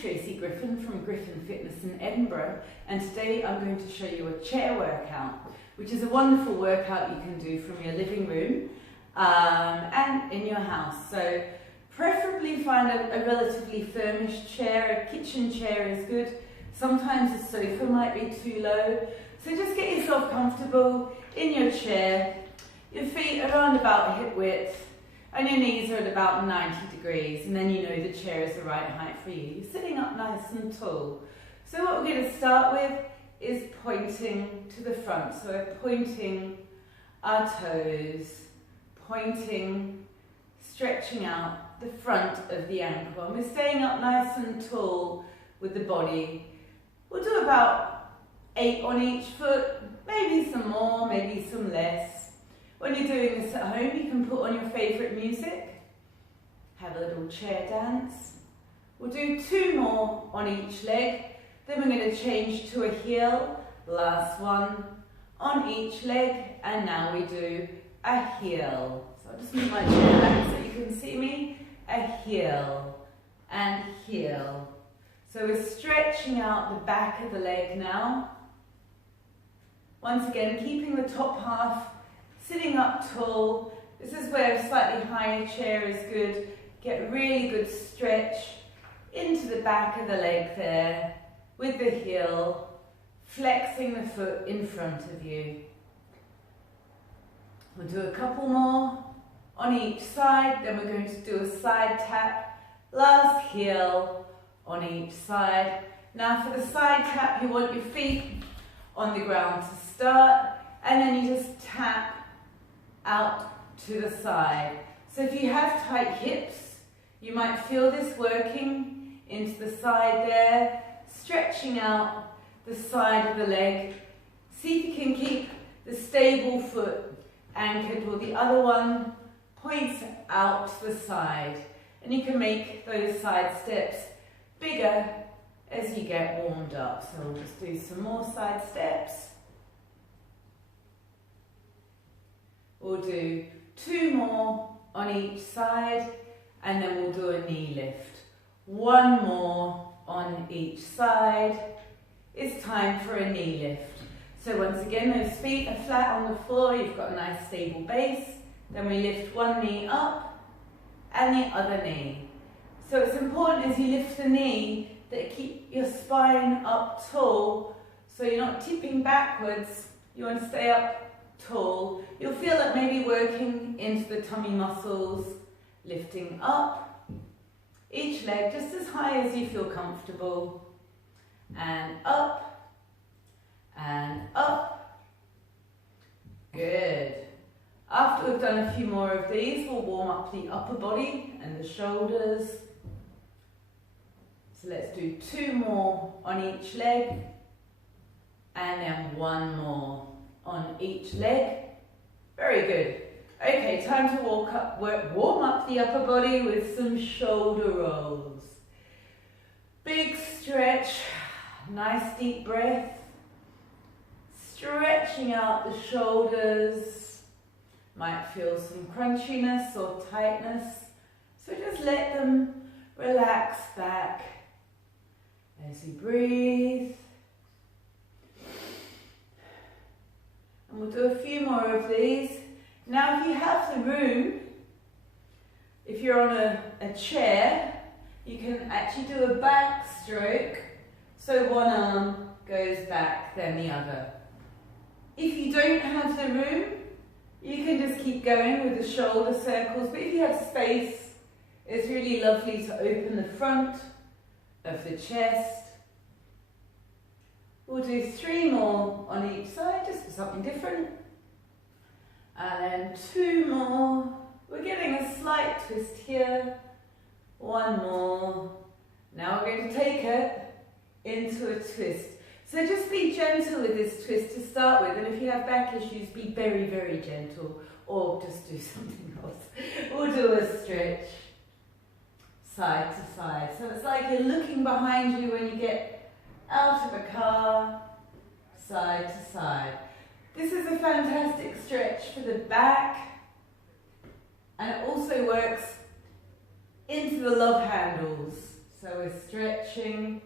Tracy Griffen from Griffen Fitness in Edinburgh, and today I'm going to show you a chair workout, which is a wonderful workout you can do from your living room and in your house. So preferably find a relatively firmish chair. A kitchen chair is good. Sometimes a sofa might be too low. So just get yourself comfortable in your chair, your feet around about hip width, and your knees are at about 90 degrees, and then you know the chair is the right height for you. You're sitting up nice and tall. So what we're going to start with is pointing to the front. So we're pointing our toes, pointing, stretching out the front of the ankle. And we're staying up nice and tall with the body. We'll do about 8 on each foot, maybe some more, maybe some less. When you're doing this at home, you can put on your favourite music, have a little chair dance. We'll do 2 more on each leg, then we're going to change to a heel, last one on each leg, and now we do a heel. So I'll just move my chair back so you can see me, a heel and heel. So we're stretching out the back of the leg now. Once again, keeping the top half sitting up tall. This is where a slightly higher chair is good. Get a really good stretch into the back of the leg there with the heel, flexing the foot in front of you. We'll do a couple more on each side, then we're going to do a side tap, last heel on each side. Now for the side tap, you want your feet on the ground to start, and then you just tap out to the side. So if you have tight hips, you might feel this working into the side there, stretching out the side of the leg. See if you can keep the stable foot anchored while the other one points out to the side. And you can make those side steps bigger as you get warmed up. So we'll just do some more side steps. We'll do 2 more on each side, and then we'll do a knee lift. 1 more on each side. It's time for a knee lift. So once again, those feet are flat on the floor. You've got a nice stable base. Then we lift one knee up and the other knee. So it's important as you lift the knee that keep your spine up tall, so you're not tipping backwards. You want to stay up tall. You'll feel it maybe working into the tummy muscles, lifting up each leg just as high as you feel comfortable, and up and up. Good. After we've done a few more of these, we'll warm up the upper body and the shoulders. So let's do 2 more on each leg, and then 1 more on each leg. Very good. Okay, time to warm up the upper body with some shoulder rolls. Big stretch, nice deep breath. Stretching out the shoulders. Might feel some crunchiness or tightness, so just let them relax back as you breathe. And we'll do a few more of these. Now if you have the room, if you're on a chair, you can actually do a back stroke. So one arm goes back, then the other. If you don't have the room, you can just keep going with the shoulder circles. But if you have space, it's really lovely to open the front of the chest. We'll do 3 more on each side, just for something different. And then 2 more. We're getting a slight twist here. 1 more. Now we're going to take it into a twist. So just be gentle with this twist to start with. And if you have back issues, be very, very gentle. Or just do something else. We'll do a stretch side to side. So it's like you're looking behind you when you get out of a car, side to side. This is a fantastic stretch for the back, and it also works into the love handles. So we're stretching.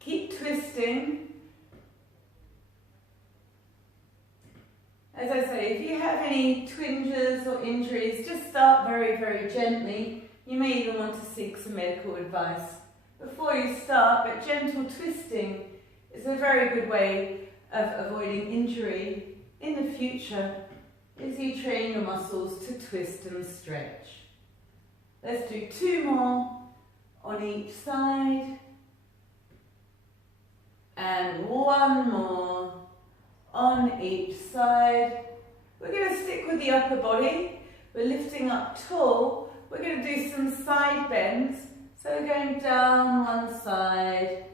Keep twisting. As I say, if you have any twinges or injuries, just start very, very gently. You may even want to seek some medical advice before you start, but gentle twisting is a very good way of avoiding injury in the future as you train your muscles to twist and stretch. Let's do 2 more on each side. And 1 more on each side. We're going to stick with the upper body. We're lifting up tall. We're going to do some side bends. So we're going down one side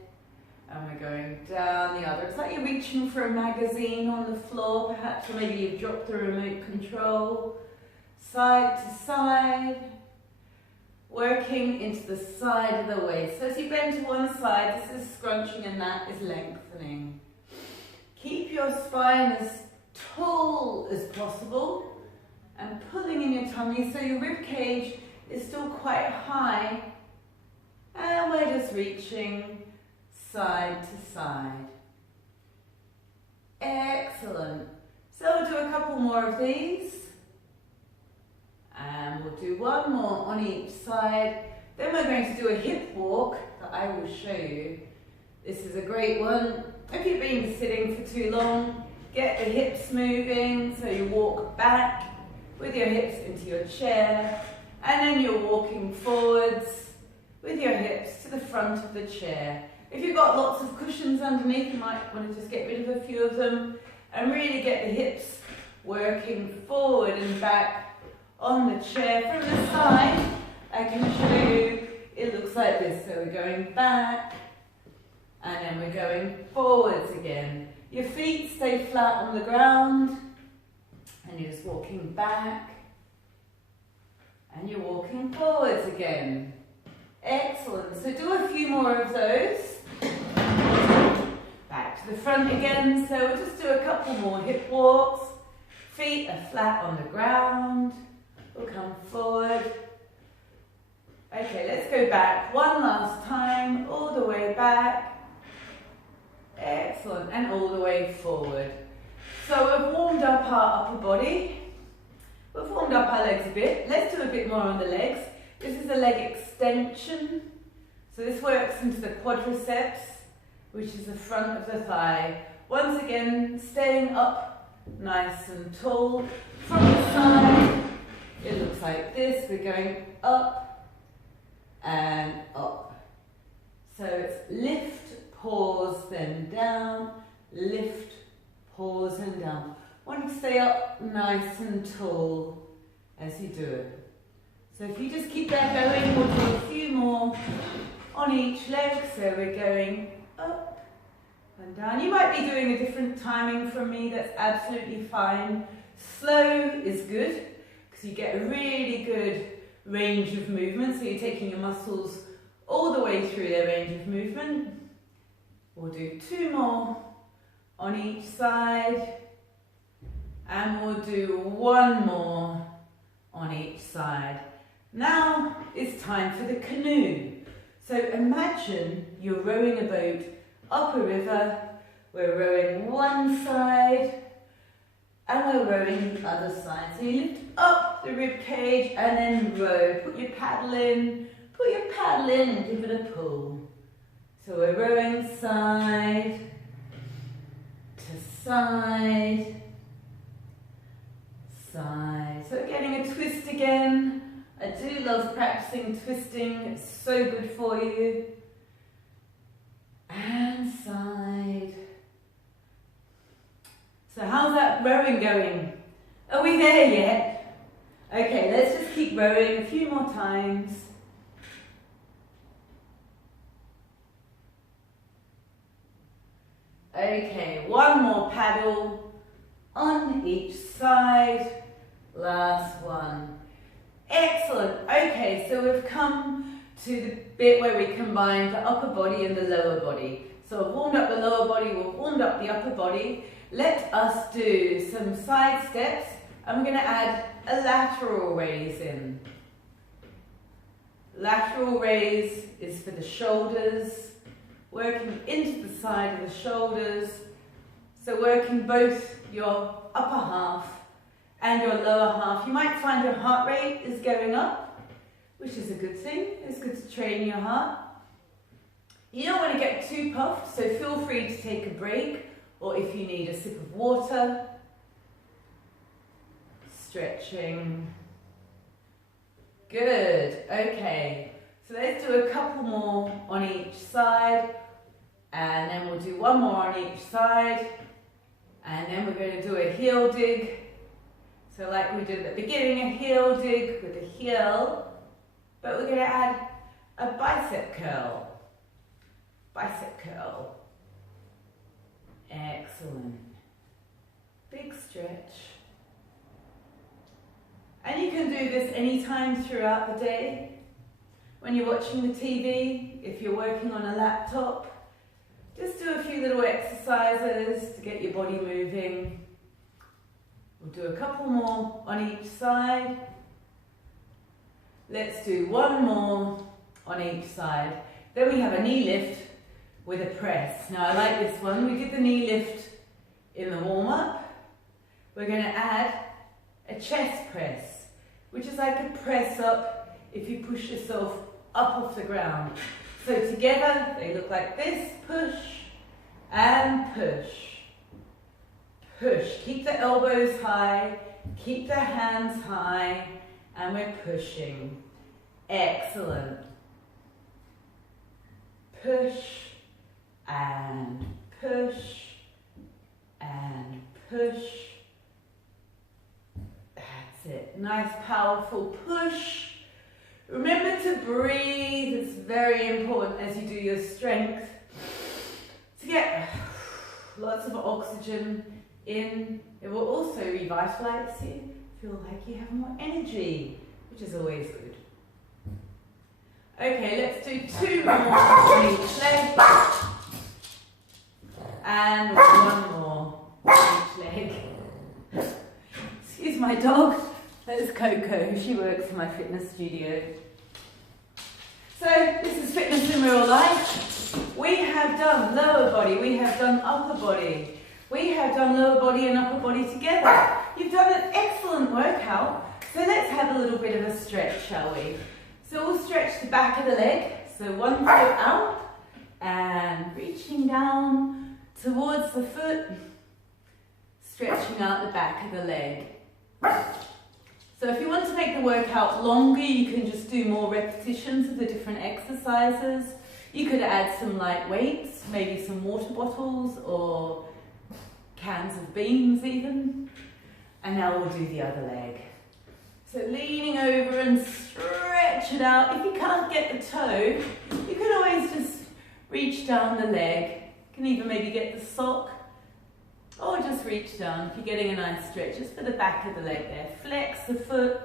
and we're going down the other. It's like you're reaching for a magazine on the floor perhaps, or maybe you've dropped the remote control. Side to side. Working into the side of the waist. So as you bend to one side, this is scrunching and that is lengthening. Keep your spine as tall as possible and pulling in your tummy so your rib cage is still quite high. And we're just reaching side to side. Excellent. So we'll do a couple more of these. And we'll do 1 more on each side. Then we're going to do a hip walk that I will show you. This is a great one. If you've been sitting for too long, get the hips moving. So you walk back with your hips into your chair. And then you're walking forwards with your hips to the front of the chair. If you've got lots of cushions underneath, you might want to just get rid of a few of them and really get the hips working forward and back on the chair. From the side, I can show you, it looks like this. So we're going back and then we're going forwards again. Your feet stay flat on the ground and you're just walking back and you're walking forwards again. Excellent. So do a few more of those. Back to the front again. So we'll just do a couple more hip walks. Feet are flat on the ground. We'll come forward. Okay, let's go back 1 last time, all the way back. Excellent, and all the way forward. So we've warmed up our upper body. We've warmed up our legs a bit. Let's do a bit more on the legs. This is a leg extension. So this works into the quadriceps, which is the front of the thigh. Once again, staying up nice and tall. From the side, it looks like this. We're going up and up. So it's lift, pause, then down, lift, pause and down. Want to stay up nice and tall as you do it. So if you just keep that going, we'll do a few more on each leg. So we're going up and down. You might be doing a different timing from me, that's absolutely fine. Slow is good, because you get a really good range of movement, so you're taking your muscles all the way through their range of movement. We'll do 2 more on each side, and we'll do 1 more on each side. Now it's time for the canoe. So imagine you're rowing a boat up a river. We're rowing one side, and we're rowing the other side. So you lift up the rib cage and then row. Put your paddle in and give it a pull. So we're rowing side to side, side. So we're getting a twist again. I do love practicing twisting, it's so good for you. And side. So how's that rowing going? Are we there yet? Okay, let's just keep rowing a few more times. Okay, 1 more paddle on each side. Last one. Excellent. Okay, so we've come to the bit where we combine the upper body and the lower body. So we've warmed up the lower body, we've warmed up the upper body. Let us do some side steps, and we're going to add a lateral raise in. Lateral raise is for the shoulders, working into the side of the shoulders. So working both your upper half and your lower half. You might find your heart rate is going up, which is a good thing. It's good to train your heart. You don't want to get too puffed, so feel free to take a break, or if you need a sip of water. Stretching. Good. Okay. So let's do a couple more on each side, and then we'll do one more on each side, and then we're going to do a heel dig. So like we did at the beginning, a heel dig with a heel, but we're going to add a bicep curl. Bicep curl. Excellent. Big stretch. And you can do this anytime throughout the day. When you're watching the TV, if you're working on a laptop, just do a few little exercises to get your body moving. We'll do a couple more on each side. Let's do one more on each side. Then we have a knee lift with a press. Now I like this one. We did the knee lift in the warm-up. We're going to add a chest press, which is like a press up if you push yourself up off the ground. So together they look like this. Push and push. Push. Keep the elbows high, keep the hands high, and we're pushing. Excellent. Push and push and push. That's it. Nice, powerful push. Remember to breathe. It's very important as you do your strength to get lots of oxygen in. It will also revitalize you. Feel like you have more energy, which is always good. Okay, let's do 2 more on each leg. And 1 more on each leg. Excuse my dog. That is Coco. She works in my fitness studio. So this is fitness in real life. We have done lower body. We have done upper body. We have done lower body and upper body together. You've done an excellent workout. So let's have a little bit of a stretch, shall we? So we'll stretch the back of the leg. So 1 foot out and reaching down towards the foot, stretching out the back of the leg. So if you want to make the workout longer, you can just do more repetitions of the different exercises. You could add some light weights, maybe some water bottles or cans of beans even. And now we'll do the other leg. So leaning over and stretch it out. If you can't get the toe, you can always just reach down the leg. You can even maybe get the sock or just reach down if you're getting a nice stretch. Just for the back of the leg there. Flex the foot,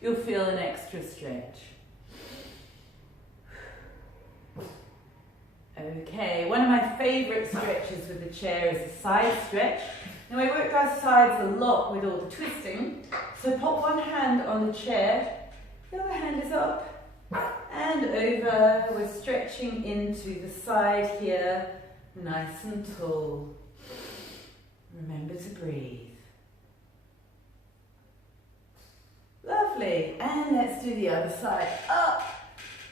you'll feel an extra stretch. Okay, one of my favourite stretches with the chair is a side stretch. Now I work our sides a lot with all the twisting, so pop one hand on the chair, the other hand is up and over. We're stretching into the side here, nice and tall. Remember to breathe. Lovely, and let's do the other side, up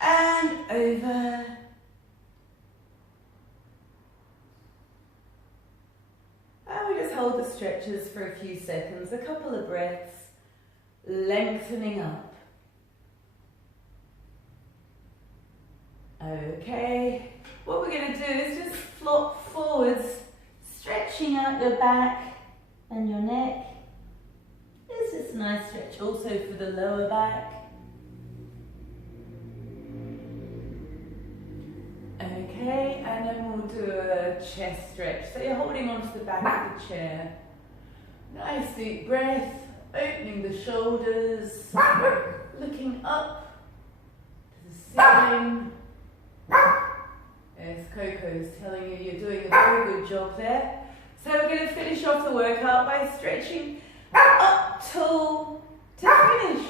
and over. And we just hold the stretches for a few seconds, a couple of breaths, lengthening up. Okay, what we're going to do is just flop forwards, stretching out your back and your neck. This is a nice stretch also for the lower back. Okay, and then we'll do a chest stretch. So you're holding onto the back of the chair. Nice deep breath, opening the shoulders, looking up to the ceiling. As Coco's telling you, you're doing a very good job there. So we're going to finish off the workout by stretching up tall to finish.